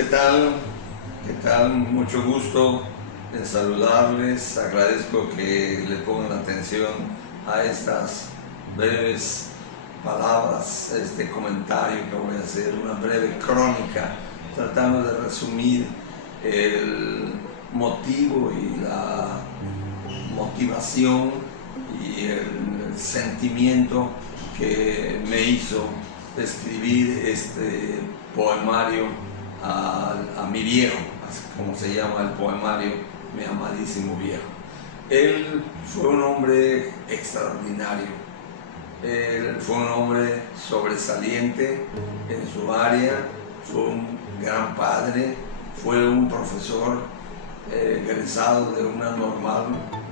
¿Qué tal? ¿Qué tal? Mucho gusto en saludarles. Agradezco que le pongan atención a estas breves palabras, este comentario que voy a hacer, una breve crónica, tratando de resumir el motivo y la motivación y el sentimiento que me hizo escribir este poemario a mi viejo, así como se llama el poemario, mi amadísimo viejo. Él fue un hombre extraordinario, él fue un hombre sobresaliente en su área, fue un gran padre, fue un profesor egresado de una normal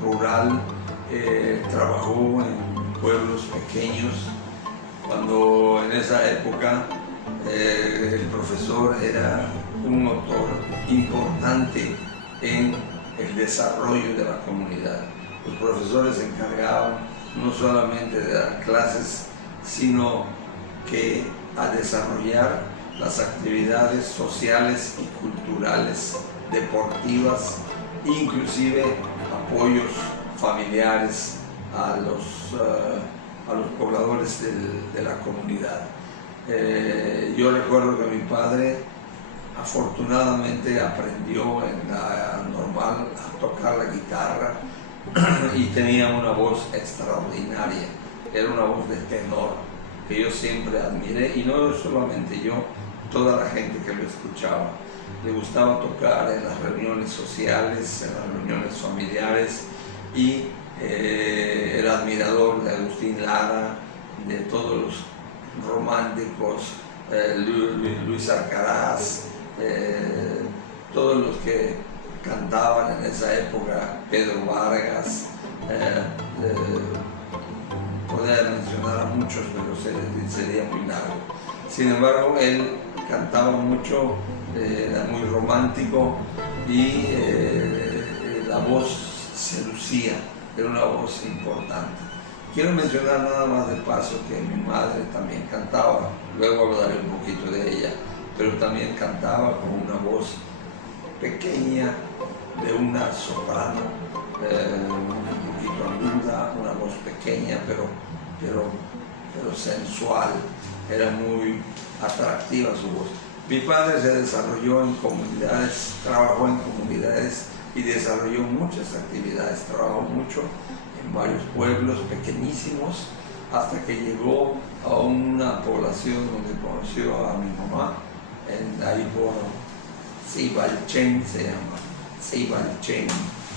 rural, trabajó en pueblos pequeños, cuando en esa época el profesor era un motor importante en el desarrollo de la comunidad. Los profesores se encargaban no solamente de dar clases, sino que a desarrollar las actividades sociales y culturales, deportivas, inclusive apoyos familiares a los pobladores de la comunidad. Yo recuerdo que mi padre afortunadamente aprendió en la normal a tocar la guitarra y tenía una voz extraordinaria, era una voz de tenor que yo siempre admiré, y no solamente yo, toda la gente que lo escuchaba. Le gustaba tocar en las reuniones sociales, en las reuniones familiares, y era admirador de Agustín Lara, de todos los románticos, Luis Alcaraz, todos los que cantaban en esa época, Pedro Vargas, podría mencionar a muchos, pero sería muy largo. Sin embargo, él cantaba mucho, era muy romántico, y la voz seducía, era una voz importante. Quiero mencionar nada más de paso que mi madre también cantaba, luego hablaré un poquito de ella, pero también cantaba con una voz pequeña, de una soprano, un poquito aguda, una voz pequeña, pero sensual, era muy atractiva su voz. Mi padre se desarrolló en comunidades, trabajó en comunidades y desarrolló muchas actividades, trabajó mucho en varios pueblos pequeñísimos, hasta que llegó a una población donde conoció a mi mamá, ahí por Cibalchen, se llama, Cibalchen,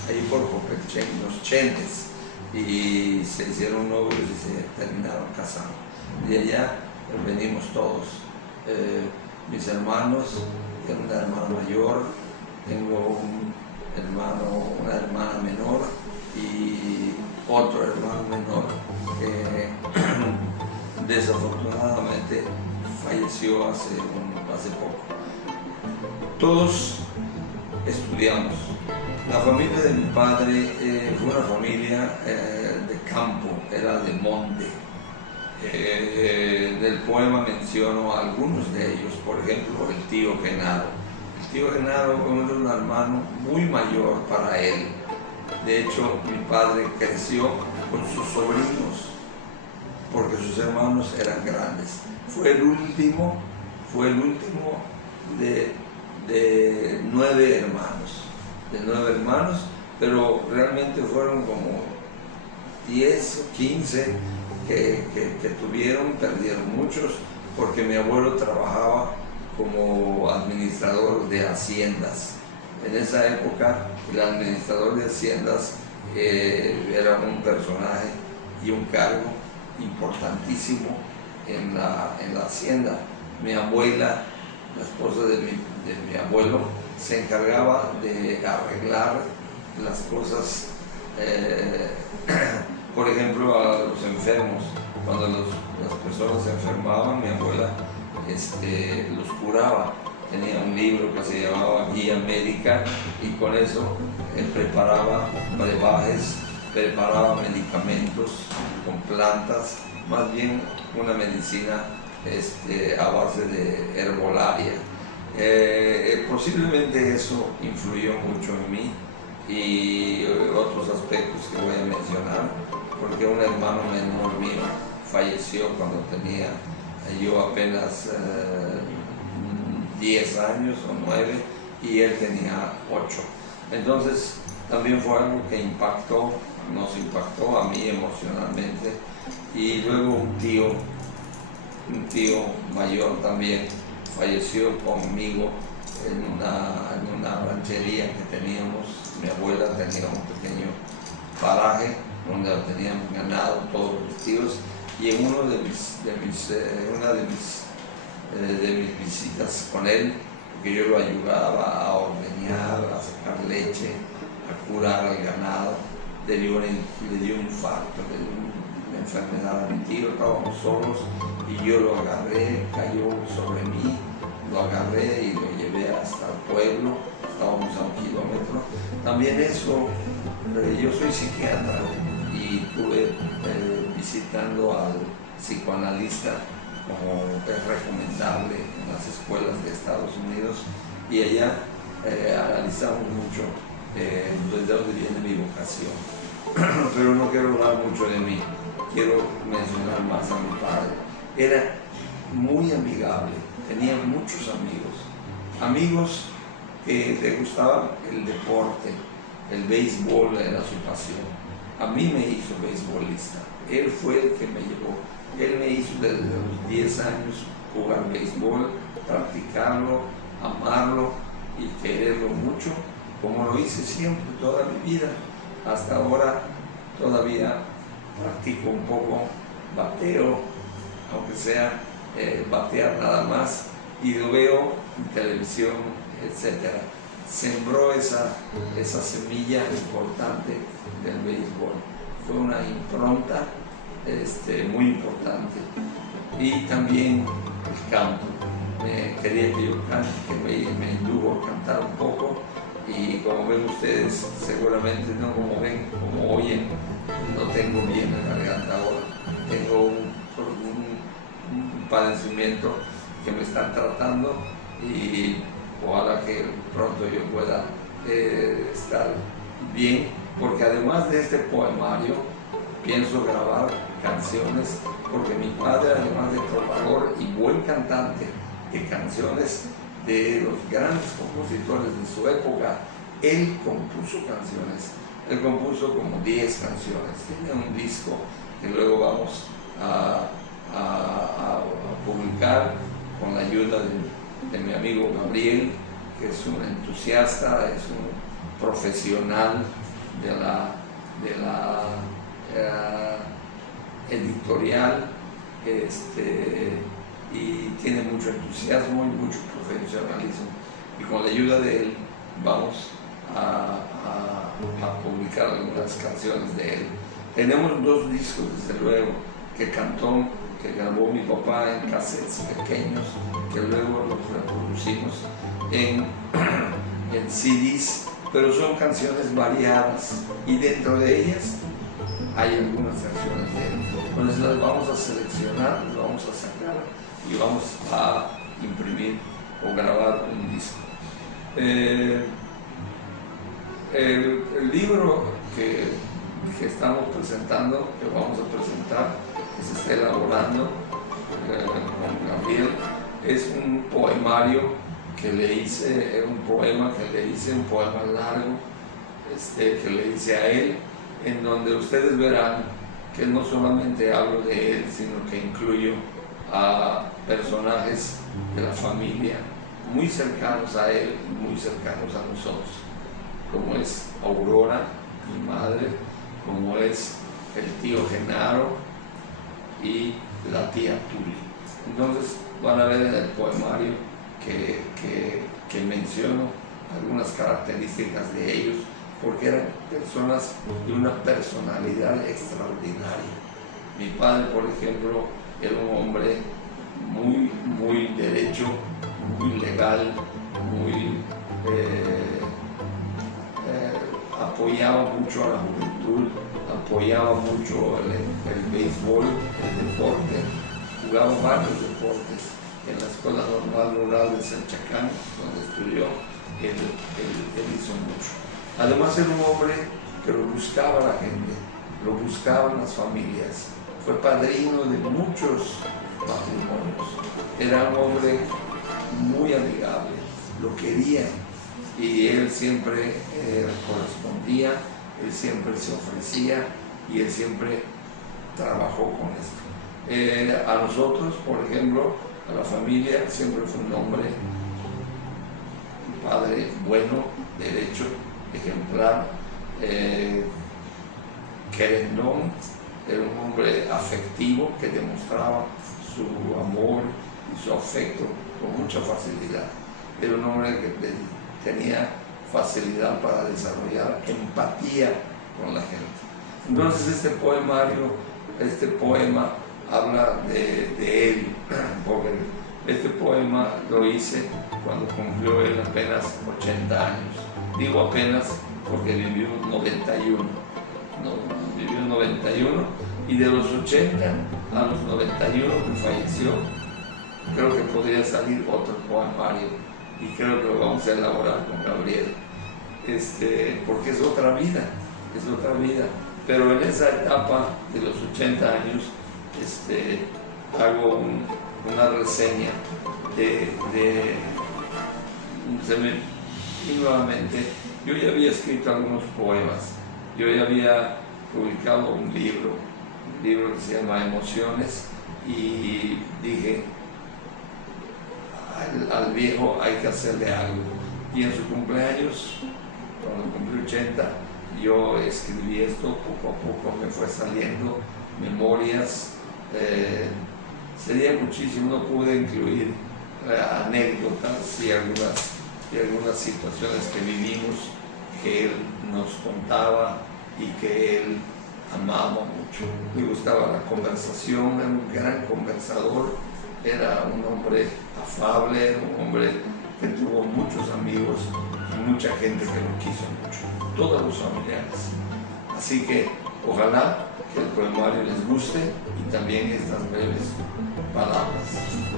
ahí por Copelchen, los Chenes, y se hicieron novios y se terminaron casando. De allá venimos todos, mis hermanos, tengo una hermana mayor, tengo un hermano, una hermana menor y otro hermano menor que desafortunadamente falleció hace poco. Todos estudiamos. La familia de mi padre fue una familia de campo, era de monte. Del poema menciono a algunos de ellos, por ejemplo, el tío Genaro. El tío Genaro era un hermano muy mayor para él. De hecho, mi padre creció con sus sobrinos, porque sus hermanos eran grandes. Fue el último de 9 hermanos, pero realmente fueron como 10 o 15 que tuvieron, perdieron muchos, porque mi abuelo trabajaba como administrador de haciendas. En esa época, el administrador de haciendas era un personaje y un cargo importantísimo en la hacienda. Mi abuela, la esposa de mi abuelo, se encargaba de arreglar las cosas, por ejemplo, a los enfermos. Cuando las personas se enfermaban, mi abuela los curaba. Tenía un libro que se llamaba Guía Médica, y con eso preparaba brebajes, preparaba medicamentos con plantas, más bien una medicina a base de herbolaria. Posiblemente eso influyó mucho en mí y otros aspectos que voy a mencionar, porque un hermano menor mío falleció cuando tenía yo apenas 10 años o 9 y él tenía 8. Entonces también fue algo que nos impactó a mí emocionalmente. Y luego un tío mayor también falleció conmigo en una ranchería que teníamos. Mi abuela tenía un pequeño paraje donde teníamos ganado todos los tíos, y en una de mis visitas con él, porque yo lo ayudaba a ordeñar, a sacar leche, a curar al ganado, le dio un infarto, le dio una enfermedad a mi tío. Estábamos solos y yo lo agarré, cayó sobre mí, lo agarré y lo llevé hasta el pueblo. Estábamos a 1 kilómetro. También eso, yo soy psiquiatra y estuve visitando al psicoanalista, como es recomendable en las escuelas de Estados Unidos, y allá analizamos mucho desde dónde viene mi vocación. Pero no quiero hablar mucho de mí, quiero mencionar más a mi padre. Era muy amigable, tenía muchos amigos que le gustaba el deporte, el béisbol era su pasión. A mí me hizo beisbolista, él fue el que me llevó. Él me hizo desde los 10 años jugar béisbol, practicarlo, amarlo y quererlo mucho, como lo hice siempre, toda mi vida. Hasta ahora todavía practico un poco bateo, aunque sea batear nada más, y lo veo en televisión, etc. Sembró esa semilla importante del béisbol. Fue una impronta muy importante. Y también el canto. Quería que yo cante, que me indujo a cantar un poco, y como ven ustedes, seguramente no como ven, como oyen, no tengo bien la garganta ahora. Tengo un padecimiento que me están tratando, y ojalá que pronto yo pueda estar bien, porque además de este poemario pienso grabar canciones, porque mi padre, además de trovador y buen cantante de canciones de los grandes compositores de su época, él compuso canciones. Él compuso como 10 canciones. Tiene un disco que luego vamos a publicar con la ayuda de mi amigo Gabriel, que es un entusiasta, es un profesional de la editorial, y tiene mucho entusiasmo y mucho profesionalismo. Y con la ayuda de él vamos a publicar algunas canciones de él. Tenemos 2 discos, desde luego, que grabó mi papá en cassettes pequeños, que luego los reproducimos en CDs, pero son canciones variadas, y dentro de ellas hay algunas canciones de él. Entonces las vamos a seleccionar, las vamos a sacar y vamos a imprimir o grabar un disco. El libro que estamos presentando, que vamos a presentar, que se está elaborando con Gabriel, es un poemario que le hice, un poema largo, que le hice a él, en donde ustedes verán que no solamente hablo de él, sino que incluyo a personajes de la familia muy cercanos a él, muy cercanos a nosotros, como es Aurora, mi madre, como es el tío Genaro y la tía Tuli. Entonces van a ver en el poemario que menciono algunas características de ellos, porque eran personas de una personalidad extraordinaria. Mi padre, por ejemplo, era un hombre muy derecho, muy legal, muy apoyaba mucho a la juventud, apoyaba mucho el béisbol, el deporte, jugaba varios deportes, en la Escuela Normal Rural de Sanchacán, donde estudió, él hizo mucho. Además era un hombre que lo buscaba la gente, lo buscaban las familias, fue padrino de muchos matrimonios, era un hombre muy amigable, lo querían y él siempre correspondía, él siempre se ofrecía y él siempre trabajó con esto. A nosotros, por ejemplo, a la familia, siempre fue un hombre, un padre bueno, derecho, ejemplar, querendón, era un hombre afectivo que demostraba su amor y su afecto con mucha facilidad. Era un hombre que tenía facilidad para desarrollar empatía con la gente. Entonces este poema habla de él, porque este poema lo hice cuando cumplió él apenas 80 años. Digo apenas porque vivió 91. Vivió 91 y de los 80 a los 91 que falleció, creo que podría salir otro poemario y creo que lo vamos a elaborar con Gabriel, porque es otra vida. Pero en esa etapa de los 80 años hago una reseña y nuevamente yo ya había escrito algunos poemas, yo ya había publicado un libro que se llama Emociones y dije al viejo hay que hacerle algo y en su cumpleaños, cuando cumplí 80, yo escribí esto, poco a poco me fue saliendo memorias, sería muchísimo, no pude incluir anécdotas y algunas situaciones que vivimos que él nos contaba y que él amaba mucho. Me gustaba la conversación, era un gran conversador, era un hombre afable, un hombre que tuvo muchos amigos y mucha gente que lo quiso mucho, todos los familiares. Así que ojalá que el poemario les guste y también estas breves palabras.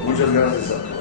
Muchas gracias a todos.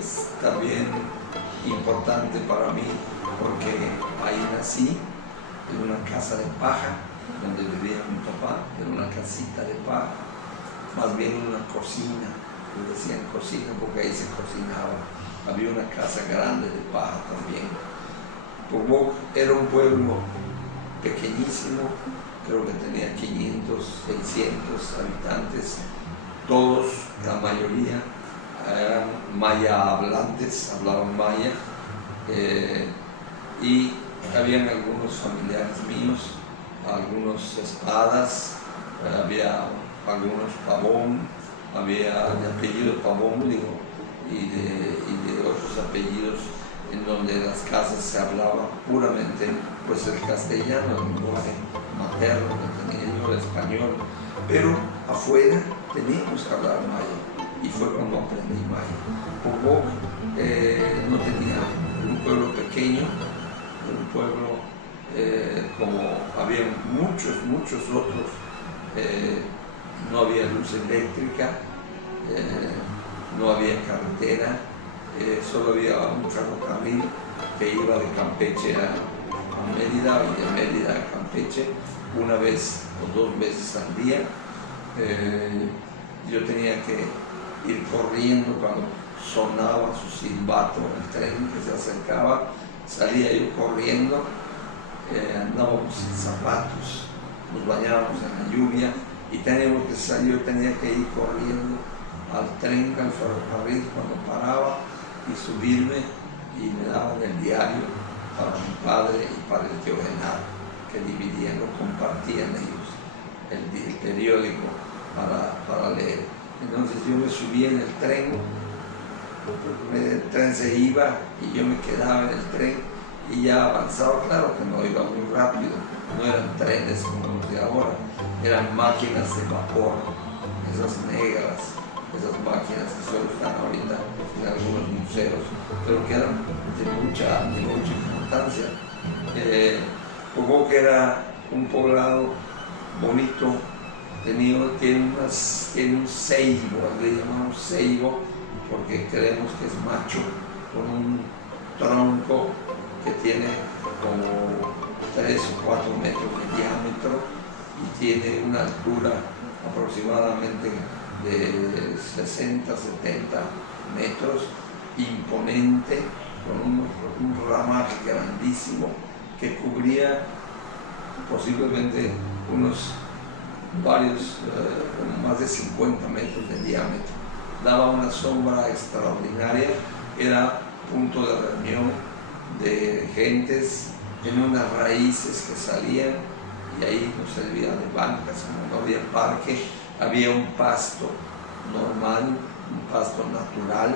es también importante para mí porque ahí nací en una casa de paja donde vivía mi papá, en una casita de paja, más bien una cocina, le decían cocina porque ahí se cocinaba. Había una casa grande de paja también. Poboc era un pueblo pequeñísimo, creo que tenía 500, 600 habitantes, todos, la mayoría, eran maya hablantes, hablaban maya, y habían algunos familiares míos, algunos espadas, había algunos Pavón, había de apellido Pavón, digo, y de otros apellidos en donde las casas se hablaba puramente pues el castellano, el lenguaje materno que tenía yo, el español, pero afuera teníamos que hablar maya y fue cuando aprendí maya. Poboc no tenía, era un pueblo pequeño, era un pueblo como había muchos otros, no había luz eléctrica, no había carretera, solo había un ferrocarril que iba de Campeche a Mérida y de Mérida a Campeche una vez o dos veces al día. Yo tenía que ir corriendo cuando sonaba su silbato, el tren que se acercaba, salía yo corriendo, andábamos sin zapatos, nos bañábamos en la lluvia y teníamos que salir, yo tenía que ir corriendo al tren, al ferrocarril cuando paraba y subirme y me daban el diario para mi padre y para el tío Genaro, que dividían, lo compartían ellos, el periódico para leer. Entonces yo me subí en el tren se iba y yo me quedaba en el tren y ya avanzaba, claro que no iba muy rápido, no eran trenes como los de ahora, eran máquinas de vapor, esas negras, esas máquinas que solo están ahorita en algunos museos, pero que eran de mucha importancia. Poboc era un poblado bonito, tiene un ceibo, le llamamos ceibo porque creemos que es macho, con un tronco que tiene como 3 o 4 metros de diámetro y tiene una altura aproximadamente de 60, 70 metros, imponente, con un ramaje grandísimo que cubría posiblemente más de 50 metros de diámetro. Daba una sombra extraordinaria, era punto de reunión de gentes, tenía unas raíces que salían y ahí nos servía de bancas, como no había parque, había un pasto normal, un pasto natural,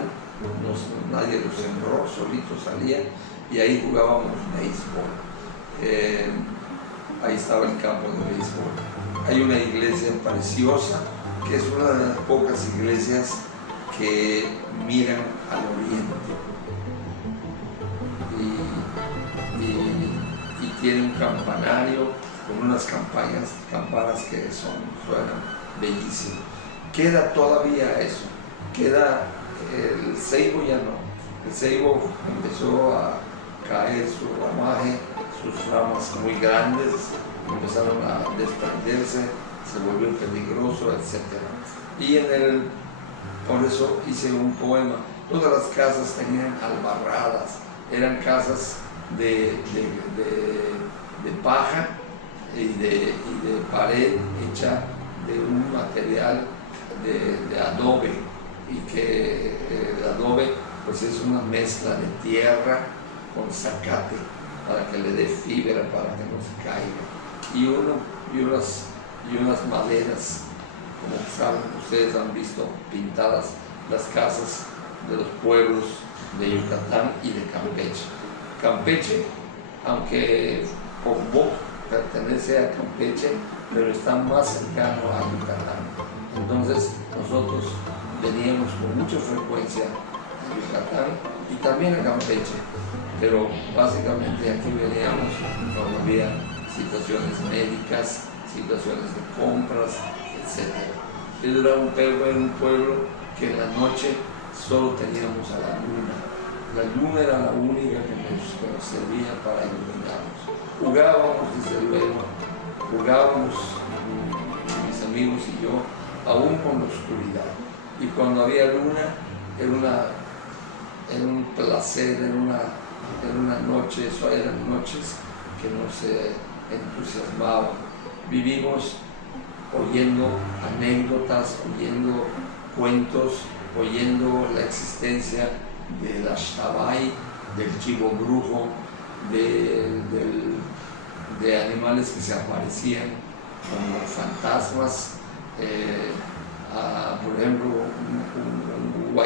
nadie lo sembró, solito salía y ahí jugábamos béisbol. Ahí estaba el campo de béisbol. Hay una iglesia preciosa, que es una de las pocas iglesias que miran al oriente y tiene un campanario con unas campanas que suenan bellísimo. Queda todavía eso, queda el ceibo ya no, el ceibo empezó a caer su ramaje, sus ramas muy grandes empezaron a desprenderse, se volvió peligroso, etc. Y por eso hice un poema. Todas las casas tenían albarradas, eran casas de paja y de pared hecha de un material de adobe, y que el adobe pues es una mezcla de tierra con zacate para que le dé fibra, para que no se caiga, y unas maderas, como saben, ustedes han visto pintadas las casas de los pueblos de Yucatán y de Campeche. Campeche, aunque Poboc pertenece a Campeche, pero está más cercano a Yucatán. Entonces nosotros veníamos con mucha frecuencia a Yucatán y también a Campeche, pero básicamente aquí veníamos cuando había situaciones médicas, situaciones de compras, etc. Era un pueblo que en la noche solo teníamos a la luna. La luna era la única que nos servía para iluminarnos. Jugábamos, desde luego, mis amigos y yo, aún con la oscuridad. Y cuando había luna, era un placer, era una noche, eso eran noches que nos entusiasmaban. Vivimos oyendo anécdotas, oyendo cuentos, oyendo la existencia del Ashtabai, del chivo brujo, de animales que se aparecían como fantasmas, por ejemplo, un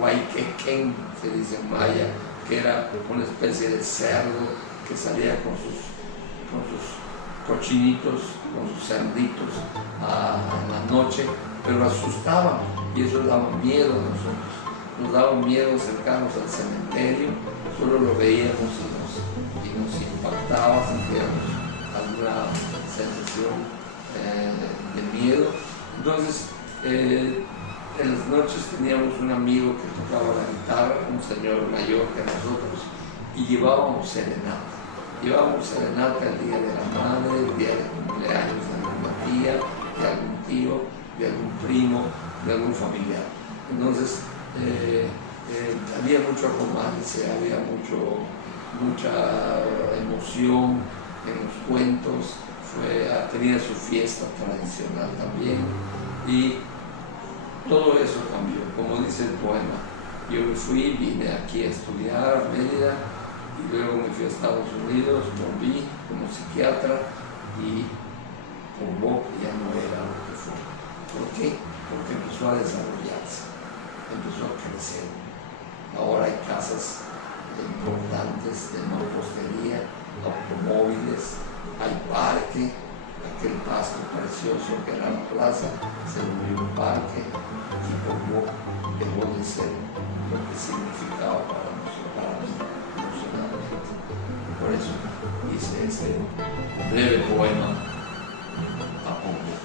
Huayquequén se dice en maya, que era una especie de cerdo que salía con sus cochinitos, con sus cerditos en la noche, pero asustaban y eso daba miedo a nosotros. Nos daba miedo acercarnos al cementerio, solo lo veíamos y nos impactaba, sentíamos alguna sensación de miedo. Entonces, en las noches teníamos un amigo que tocaba la guitarra, un señor mayor que nosotros, y llevábamos serenata. Llevábamos serenata el día de la madre, el día de cumpleaños de alguna tía, de algún tío, de algún primo, de algún familiar. Entonces, había mucho romance, había mucha emoción en los cuentos, tenía su fiesta tradicional también, y todo eso cambió, como dice el poema. Yo vine aquí a estudiar a Mérida, y luego me fui a Estados Unidos, volví como psiquiatra y como ya no era lo que fue. ¿Por qué? Porque empezó a desarrollarse, empezó a crecer. Ahora hay casas importantes de mampostería, automóviles, hay parque, aquel pasto precioso que era la plaza se volvió un parque y como dejó de ser lo que significaba para nosotros emocionalmente. Por eso hice ese breve poema a Pombo.